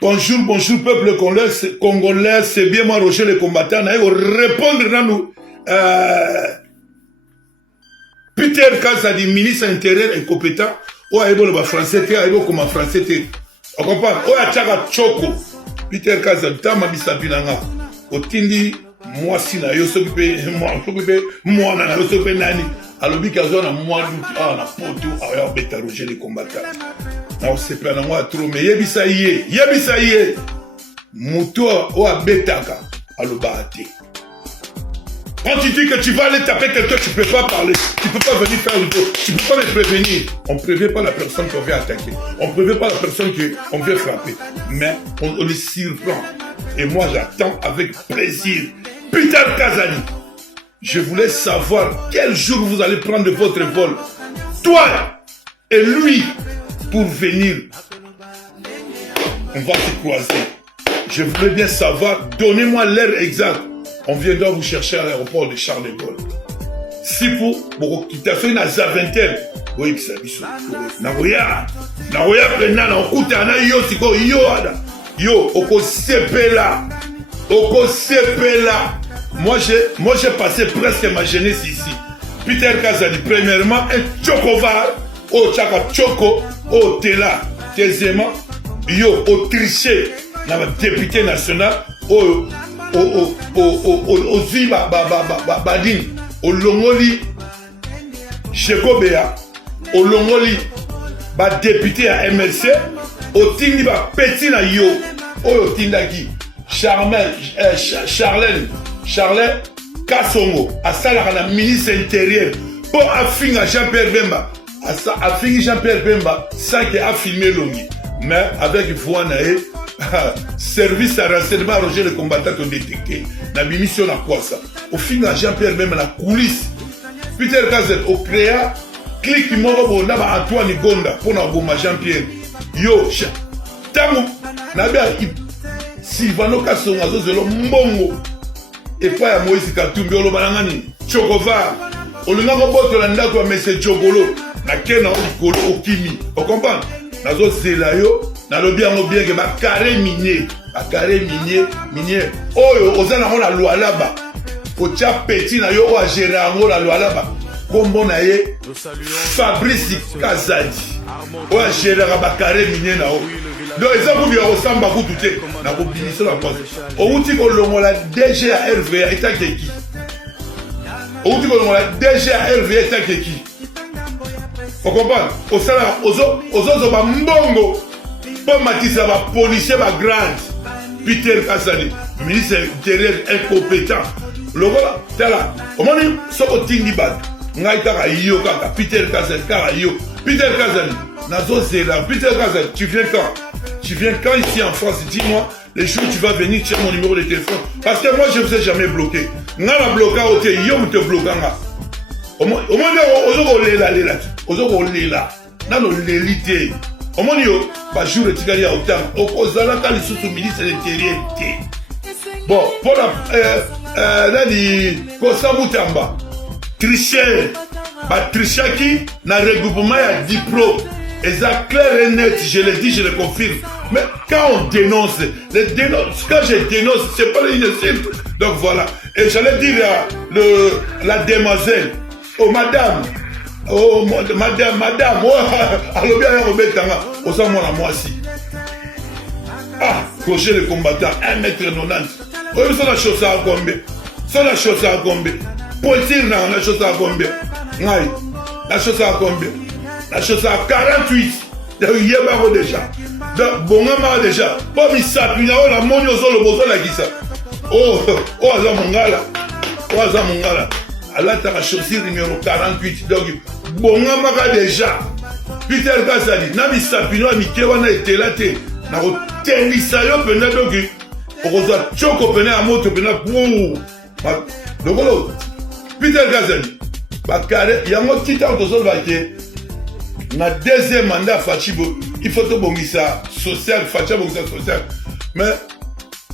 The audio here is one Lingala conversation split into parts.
Bonjour, bonjour, peuple congolais, c'est bien moi, Roger le combattant. Naïe, répondre à nous. Peter Kazadi, ministre intérieur incompétent. Ou a le français, comme français. On comprend? Ou a tchaka choko. Peter Kazadi, tama bisabinanga. Otindi, moi si na yo s'occupe, moi na yo s'occupe nani. Alobi kazo na moi na poto, a beta Roger le combattant. On se plaint moi trop, mais yebisa yé. Mouto ou a betaka, alobate. Quand tu dis que tu vas aller taper quelqu'un, tu ne peux pas parler, tu ne peux pas venir faire le dos, tu ne peux pas me prévenir. On ne prévient pas la personne qu'on vient attaquer, on ne prévient pas la personne qu'on vient frapper, mais on les surprend. Et moi j'attends avec plaisir. Peter Kazadi, je voulais savoir quel jour vous allez prendre votre vol, toi et lui, pour venir. On va se croiser. Je voulais bien savoir, donnez-moi l'heure exacte. On viendra vous chercher à l'aéroport de Charles de Gaulle. Si pour quitter une vingtaine, oui, que ça biso. Nagoya, pena na okuta na yo siko yo oko sepela. Moi j'ai passé presque ma jeunesse ici. Peter Kazadi, premièrement, un chocovar, au chaka choco, au tela. Deuxièmement, yo au triché, na député national, au Ziba Badin, au Longoli, Chekobea, au Longoli, député à MLC, au Tindi Petit na yo, au Tindaki, Charlène Kassongo, à Salara, ministre intérieur, pour affinir Jean-Pierre Bemba, affinir Jean-Pierre Bemba, sans qu'il a filmé Longi, mais avec Fouanae. Service à renseignement Roger le combattant ont détecté. La mission à quoi ça? Au final, Jean-Pierre même la coulisse. Peter Kazet au créa, clique moro na ba Antoine Gonda pour na boma Jean-Pierre. Yo, tango na bia Sylvano Kasonga zelo mbongo. Et pas ya Moïse Katumbi olo balangani. Chokova. Olinga ko boto la ndako ya Monsieur Chokolo. Na kena o likolo okimi. O comprendre? Nazo zela yo. Na lobi yango bien que ba carré minier oyo ozana ngo la loi là-bas o tia petit na yo o a gérer ngo la loi là-bas kombo na ye Fabrice Kazadi o a gérer ba carré minier na o donc exemple bien o samba ku tuté na ko biniso la pose o uti ko longola DG à RVA etakeki o uti ko longola DG à RVA etakeki o comprendre o sala ozo ba mbongo. Pour Matisse, va policier, va grande. Peter Kazadi, ministre intérieur incompétent. Le voilà, t'es là. Au moment où on dit que Peter Kazadi, Peter Kazadi, Nazo Zéla, Peter Kazadi, tu viens quand? Tu viens quand ici en France? Dis-moi, les jours où tu vas venir, tu as mon numéro de téléphone. Parce que moi, je ne vous ai jamais bloqué. N'a la bloqué, yo te bloqué. Au moment où on est là, dans l'élite. Au moment où jour etikali ya autant okozalaka lisusu ministre de l'intérieur. Bon, pour la Kosamutamba, tricher, trichaki na regroupement ya Dipro, et ça clair et net, je le dis, je le confirme. Mais quand on dénonce, quand je dénonce, c'est pas une insulte. Donc voilà. Et j'allais dire la demoiselle, oh madame. Oh, madame, oh, alors bien, on s'en va moi aussi. Ah, Roger le combattant, 1m90. Oh, ça la chose à combien? Ça la chose à combien? Pointir, la chose à combien? La chose à combien? La chose à 48. Il y a déjà. Bon, déjà. Pas mis ça, puis là, la monnaie aux autres, la guisa. Oh, Azamongala. Oh, Azamongala. Allah ta chaussure numéro 48. Donc, bon, on déjà. Peter Kazadi, Nami Sapino, Mikewana et Telate. Na tenisa yo pena donc. Oza choko pena moto pena pour. Donc, Peter Kazadi. Bakare, il y a un petit temps de solvaté. Na deuxième mandat Fachibo, il faut tout bongisa social, Fachibo bongisa social. Mais,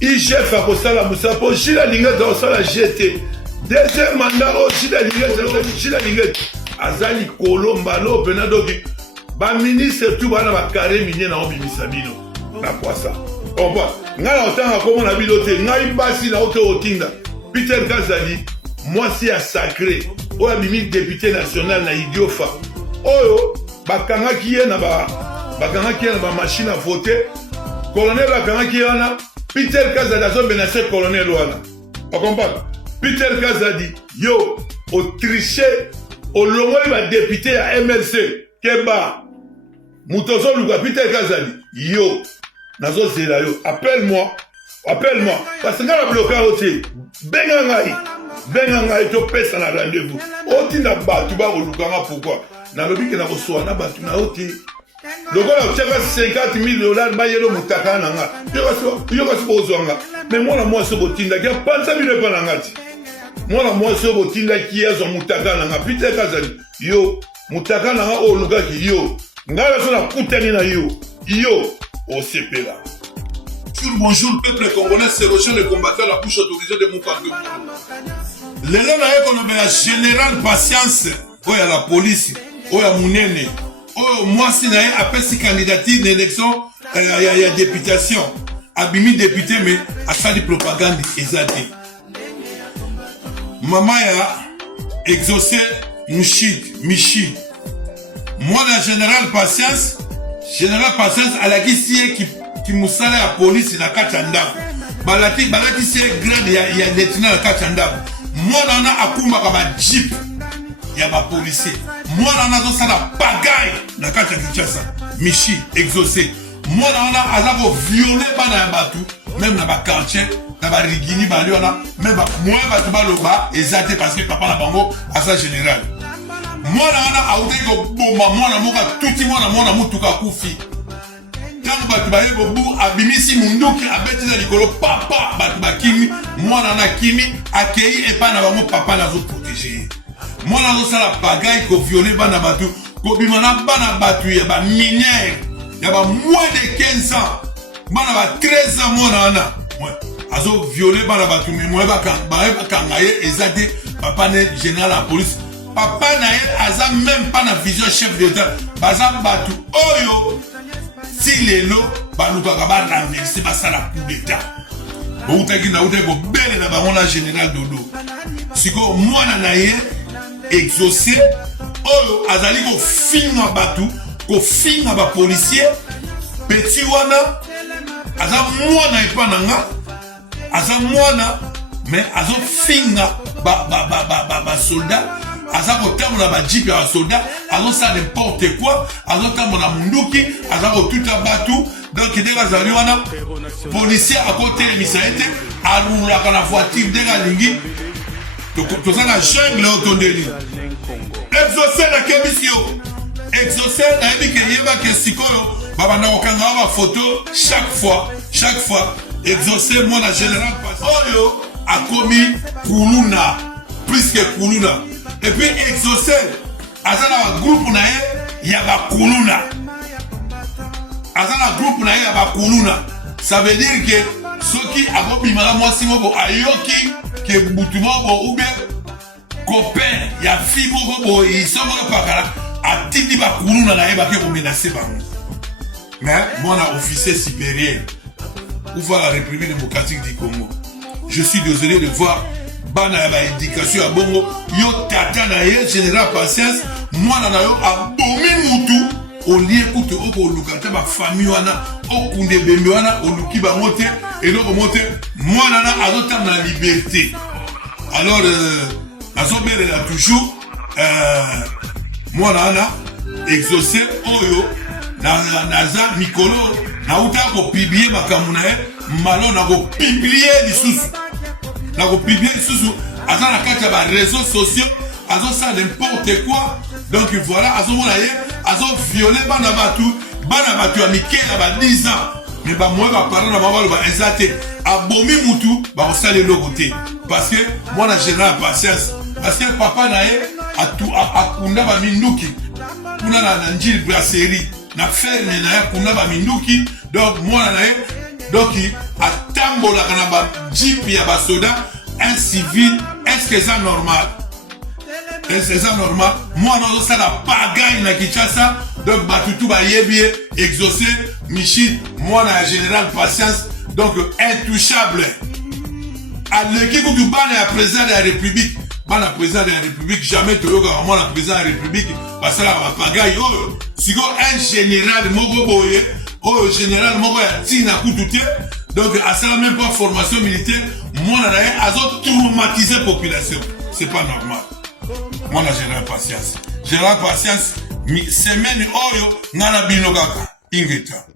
il chef à Kosala Moussa pour Chila Linga dans la GT. Deuxième mandat, oh, Chila Linguet, Azali Kolo, Mbalo, Benadogi, ba ministre tout, ba na ba carré minier na obi misabino. na poisa comprend ngai na otanga komona bino te ngai basi na ote otinda Peter Kazadi mwasi ya sacré oyo abimi député national na Idiofa oyo bakangaki ye na bamachine à voter colonel bakangaki ye wana Peter Kazadi azomenase colonel wana okomprendre Peter Kazadi yo otriche olongoli badepute ya MLC keba moto ozoluka Peter Kazadi yo nazozela yo appelle-moi parce que nga na bloka yo te benga ngai topesa na rendez-vous otinda bato bakolukanga pourquoi nalobi ke nakosoa na bato na yo te lokola otiaka 50 000 $ bayelo mutaka na nga yoka siko ozwanga me mwana mwasi botindaki apanza bino epa na nga ti mwana mwasi oyo botindaki azwa mutaka na nga Peter Kazadi yo mutaka na nga oyo olukaki yo ngai naso nakutani na yo osepela. Bonjour peuple congolais, c'est Roger le combattant, la bouche autorisée de Moukandou. Lelo na ye kono bela général patience oyo la police oyo munene oyo mwasi na ye apesi candidature d'élection ya députation abimi député mais asali propagande ezate mama ya exaucé Michi mwana général patience alakisi ye ki musala ya police na kati ya ndako balati si grade ya lieutenant na kati ya ndako mwana wana akumbaka bajip ya bapolisier mwana wana azosala bagaille na kati ya Kinshasa Michi exaucé mwana wana aza koviole bana ya bato même na baquartier na barigini bali wana même moyen bato baloba eza te parce que papa na bango aza général mwana wana autaki koboma mwana moko atuti mwana mutuka akufi ntango bato baye bobu abimisi munduki abetisa likolo papa bato bakimi mwana wana kimi akei epa na bango papa nazoprotege mwana azosala bagaille koviole bana bato kobima na bana bato ya baminere ya ba moins de 15 ans bana ba 13 ans mwana wana azoviole bana bato memoye bakanga ye eza te papa ne général la police papa na ye aza même pas na vision chef d'état baza bato oyo si lelo balukaka barenverse basala coup d'état boutaki nautaki kobelela bango na général dodo sikoyo mwana na ye exaucé oyo azali kofinga bato kofinga bapolisier peti wana aza mwana epa na nga aza mwana mais azofinga basoldat aza kotambola bajipe ya basoldat azosala n'importe quoi azotambola munduki aza kotuta bato donc ndenge azali wana policier akotelemisa ye te alulaka na voiture ndenge alingi toza na jungle oyo tondeli exaucé nakebisi yo exaucé nayebi ke yebake sikoyo babanda kokanga wa bafoto chaque fois exaucé mwana général oyo akomi kuluna plus que kuluna et puis exaucé aza na groupe na ye ya bakuluna ça veut dire que soki akobimaka mwasi moko ayoki ke butu moko ou bien copain ya fi moko bo isomoko pakala atindi bakuluna na ye bake komenase bango mais mwana officier supérieur ou voir la République démocratique du Congo. Je suis désolé de voir bana ya ba éducation ya bongo yo tata na ye général patience mwana na yo abomi mutu olie kutu oko lukata ba famille wana okunde bembe wana oluki bango te eloko mote mwana na azotam na liberté alors azobelela toujours mwana wana exaucé oyo naza mikolo nauta kopublie makambo na ye malo na kopublie lisusu aza na kati ya baréseaux sociaux azosala n'importe quoi donc voilà azomona ye azoviole bana bato ya mike ya ba 10 ans mais bamoye baparent na bango baloba eza te abomi mutu bakosala eloko te parce que mwana général patience parce que papa na ye akunda baminduki kuna na njili brasserie na ferme na ye akunda baminduki donc mwana na ye donc atambolaka na bajipe ya basoda un civil est-ce que ça normal c'est ça normal. Moi, non, ça la bagaille na Kinshasa. Donc, Batutu va yebi exaucer. Michit, moi, na général patience. Donc, intouchable. À l'équipe du ban est président de la République. Ban la président de la République, jamais tu vois moi la président de la République. Parce que là, on va pagaille. Oh, si un général, Mogo Boye, oh, général, Mogo Tina Koutouté. Donc, à ça, même pas formation militaire. Moi, on a traumatisé la population. C'est pas normal. Moi, la général patience. Général patience, semaine, oyo, nana binogaka. Ingeta.